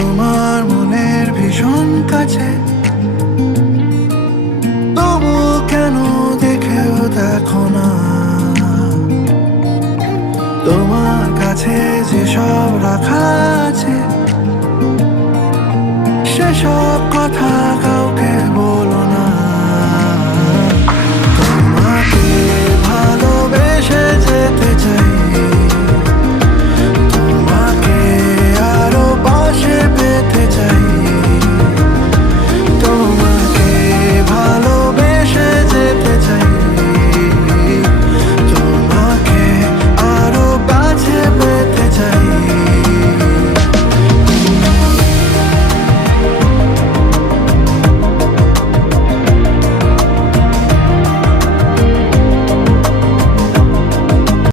তোমার মনের ভীষণ কাছে, তবু কেন দেখেও দেখো না? তোমার কাছে যেসব রাখা আছে সেসব কথা